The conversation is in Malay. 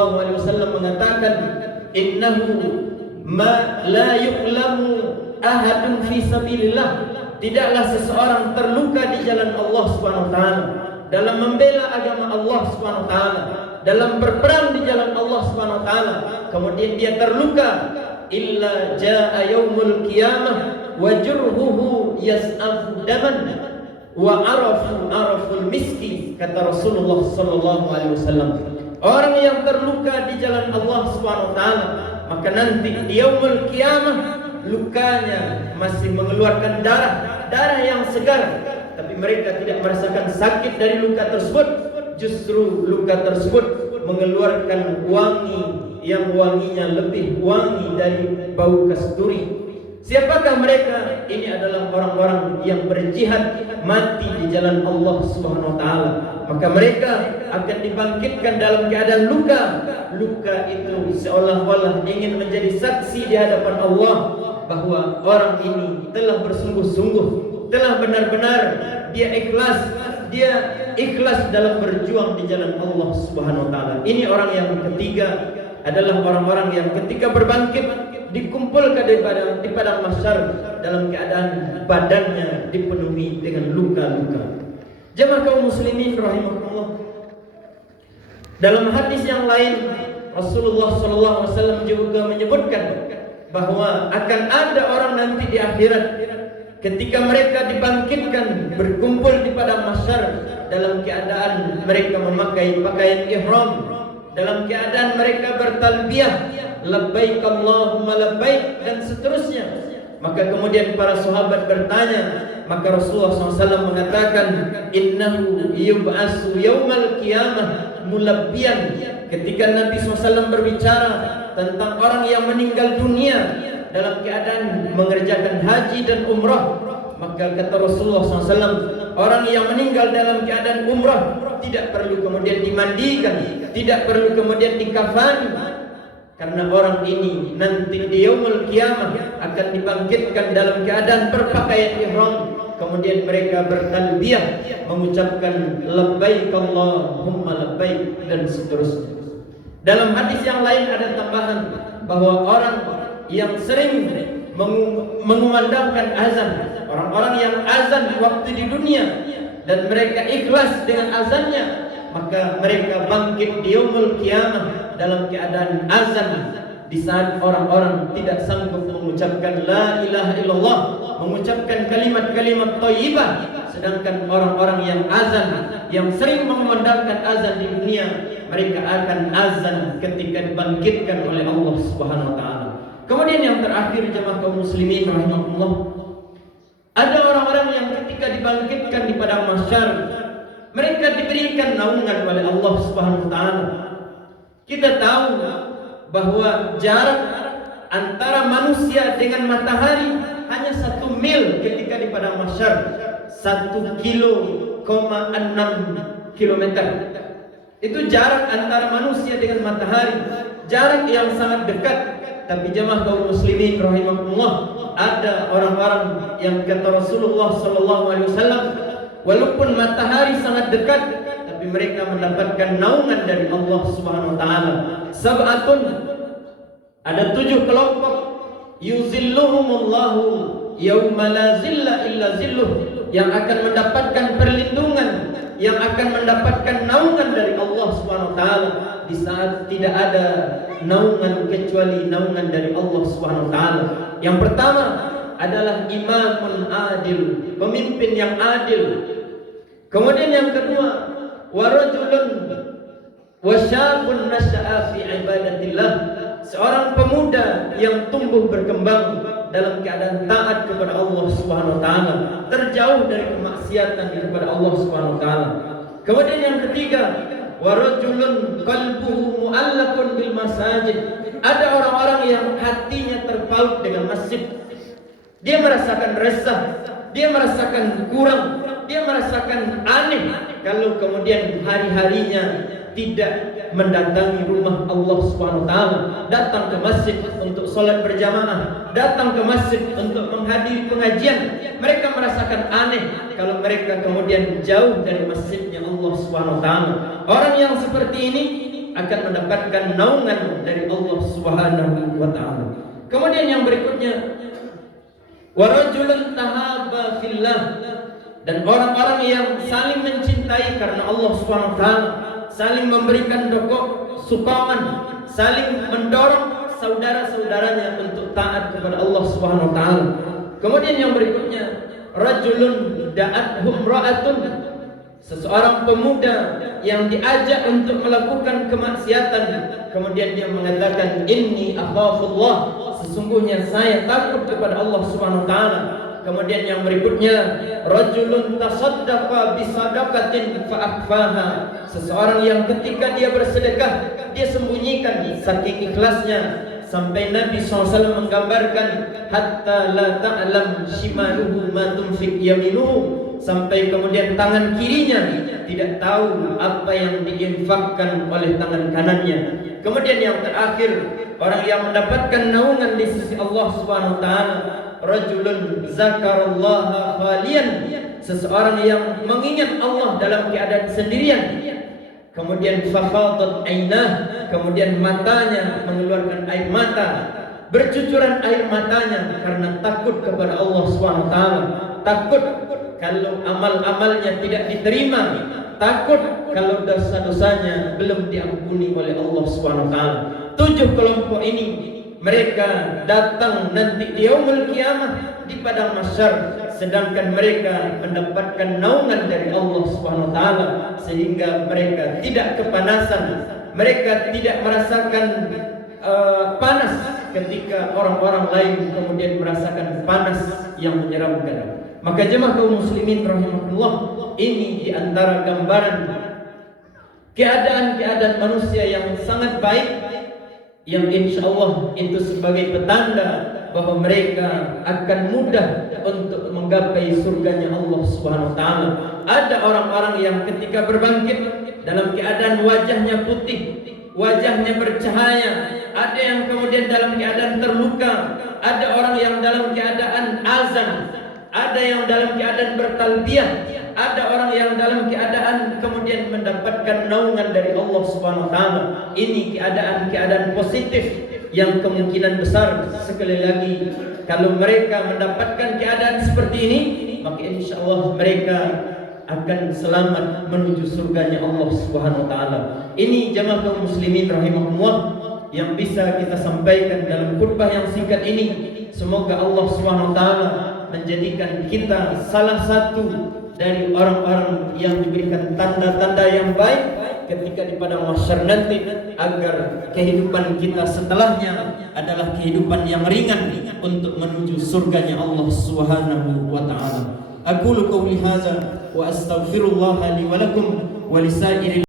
sallallahu alaihi wasallam mengatakan, innahu ma la yu'lamu ahadun fi sabilillah. Tidaklah seseorang terluka di jalan Allah Subhanahu wa taala, dalam membela agama Allah Subhanahu wa taala, dalam berperang di jalan Allah Subhanahu wa taala, kemudian dia terluka, illa jaa yaumul qiyamah wa jurhuhu yas'afu daman wa araful miski, kata Rasulullah sallallahu alaihi wasallam. Orang yang terluka di jalan Allah Subhanahu wa taala, maka nanti di yaumul qiyamah lukanya masih mengeluarkan darah yang segar, tapi mereka tidak merasakan sakit dari luka tersebut. Justru luka tersebut mengeluarkan wangi yang wanginya lebih wangi dari bau kasturi. Siapakah mereka? Ini adalah orang-orang yang berjihad mati di jalan Allah Subhanahu wa taala. Maka mereka akan dibangkitkan dalam keadaan luka. Luka itu seolah-olah ingin menjadi saksi di hadapan Allah bahwa orang ini telah bersungguh-sungguh, telah benar-benar dia ikhlas dalam berjuang di jalan Allah Subhanahu wa taala. Ini orang yang ketiga adalah orang-orang yang ketika berbangkit dikumpulkan di padang mahsyar dalam keadaan badannya dipenuhi dengan luka-luka. Jemaah kaum muslimin rahimakumullah. Dalam hadis yang lain Rasulullah sallallahu alaihi wasallam juga menyebutkan bahwa akan ada orang nanti di akhirat ketika mereka dibangkitkan berkumpul di padang mahsyar dalam keadaan mereka memakai pakaian ihram, dalam keadaan mereka bertalbiyah labbaik Allahumma labbaik dan seterusnya. Maka kemudian para sahabat bertanya, maka Rasulullah SAW mengatakan, innahu yub'asu yaumal qiyamah mulabbiyan. Ketika Nabi SAW berbicara tentang orang yang meninggal dunia dalam keadaan mengerjakan haji dan umrah, maka kata Rasulullah SAW, orang yang meninggal dalam keadaan umrah tidak perlu kemudian dimandikan, tidak perlu kemudian dikafani, karena orang ini nanti di yaumul qiyamah akan dibangkitkan dalam keadaan berpakaian ihram. Kemudian mereka bertalbiyah mengucapkan labbaik Allahumma labbaik dan seterusnya. Dalam hadis yang lain ada tambahan bahwa orang yang sering mengumandangkan azan, orang-orang yang azan waktu di dunia dan mereka ikhlas dengan azannya, maka mereka bangkit di yaumul qiyamah dalam keadaan azan di saat orang-orang tidak sanggup mengucapkan la ilaha illallah, mengucapkan kalimat-kalimat thayyibah, sedangkan orang-orang yang azan, yang sering mengumandangkan azan di dunia, mereka akan azan ketika dibangkitkan oleh Allah Subhanahu wa taala. Kemudian yang terakhir jemaah kaum muslimin rahimakumullah, ada orang-orang yang ketika dibangkitkan di padang mahsyar mereka diberikan naungan oleh Allah Subhanahu wa taala. Kita tahu bahwa jarak antara manusia dengan matahari hanya 1 mil ketika di padang mahsyar, 1,6 kilometer. Itu jarak antara manusia dengan matahari, jarak yang sangat dekat. Tapi jemaah kaum muslimin rahimakumullah, ada orang-orang yang kata Rasulullah sallallahu alaihi wasallam, walaupun matahari sangat dekat, tapi mereka mendapatkan naungan dari Allah Subhanahu wa taala. Sab'atun, ada 7 kelompok, yuzilluhumullahu yauma la zilla illa zilluh, yang akan mendapatkan perlindungan, yang akan mendapatkan naungan dari Allah Subhanahu wa taala di saat tidak ada naungan kecuali naungan dari Allah Subhanahu wa taala. Yang pertama adalah imamun adil, pemimpin yang adil. Kemudian yang kedua, warajulun wasyabun nasya'a fi ibadatillah, seorang pemuda yang tumbuh berkembang dalam keadaan taat kepada Allah Subhanahu wa taala, terjauh dari kemaksiatan kepada Allah Subhanahu wa taala. Kemudian yang ketiga, warajulun qalbuhu mu'allaqun bil masajid, ada orang-orang yang hatinya terpaut dengan masjid. Dia merasakan resah, dia merasakan kurang, dia merasakan aneh kalau kemudian hari-harinya tidak mendatangi rumah Allah Subhanahu wa taala, datang ke masjid untuk sholat berjamaah, datang ke masjid untuk menghadiri pengajian. Mereka merasakan aneh kalau mereka kemudian jauh dari masjidnya Allah Subhanahu wa taala. Orang yang seperti ini akan mendapatkan naungan dari Allah Subhanahu wa taala. Kemudian yang berikutnya, wa rajulun tahaba fillah, dan orang-orang yang saling mencintai karena Allah Subhanahu wa taala, saling memberikan sokongan, saling mendorong saudara-saudaranya untuk taat kepada Allah Subhanahu wa taala. Kemudian yang berikutnya, rajulun da'athum ra'atun, seseorang pemuda yang diajak untuk melakukan kemaksiatan, kemudian dia mengatakan inni akhafullah, sesungguhnya saya takut kepada Allah Subhanahu wa taala. Kemudian yang berikutnya, rajulun tasaddaqa bisadaqatin fa akhfaha, seseorang yang ketika dia bersedekah dia sembunyikan saking ikhlasnya, sampai Nabi SAW menggambarkan hatta la ta'lam shimaluhu ma tunfiq yaminuhu, sampai kemudian tangan kirinya tidak tahu apa yang diinfakkan oleh tangan kanannya. Kemudian yang terakhir, orang yang mendapatkan naungan di sisi Allah Subhanahu wa taala, rajulun zakarallaha khalian, seseorang yang mengingat Allah dalam keadaan sendirian, kemudian fafadat ainah, kemudian matanya mengeluarkan air mata, bercucuran air matanya karena takut kepada Allah Subhanahu wa taala, takut kalau amal-amalnya tidak diterima, takut kalau dosa-dosanya belum diampuni oleh Allah Subhanahu wa taala. 7 kelompok ini mereka datang nanti di yaumul kiamah di padang mahsyar, sedangkan mereka mendapatkan naungan dari Allah Subhanahu wa taala, sehingga mereka tidak kepanasan, mereka tidak merasakan panas ketika orang-orang lain kemudian merasakan panas yang menyeramkan. Maka jemaah kaum muslimin rahimakumullah, ini di antara gambaran keadaan-keadaan manusia yang sangat baik, yang insya Allah itu sebagai petanda bahwa mereka akan mudah untuk menggapai surganya Allah Subhanahu wa taala. Ada orang-orang yang ketika berbangkit dalam keadaan wajahnya putih, wajahnya bercahaya, ada yang kemudian dalam keadaan terluka, ada orang yang dalam keadaan azan, ada yang dalam keadaan bertalbiyah, ada orang yang dalam keadaan kemudian mendapatkan naungan dari Allah Subhanahu wa taala. Ini keadaan-keadaan positif yang kemungkinan besar, sekali lagi, kalau mereka mendapatkan keadaan seperti ini, maka insyaallah mereka akan selamat menuju surganya Allah Subhanahu wa taala. Ini jamaah kaum muslimin rahimakumullah yang bisa kita sampaikan dalam khutbah yang singkat ini. Semoga Allah Subhanahu wa taala menjadikan kita salah satu dari orang-orang yang diberikan tanda-tanda yang baik ketika di padang mahsyar nanti, agar kehidupan kita setelahnya adalah kehidupan yang ringan untuk menuju surganya Allah Subhanahu wa taala. Aqulu qouli hadza wa astaghfirullah li wa lakum wa lisairil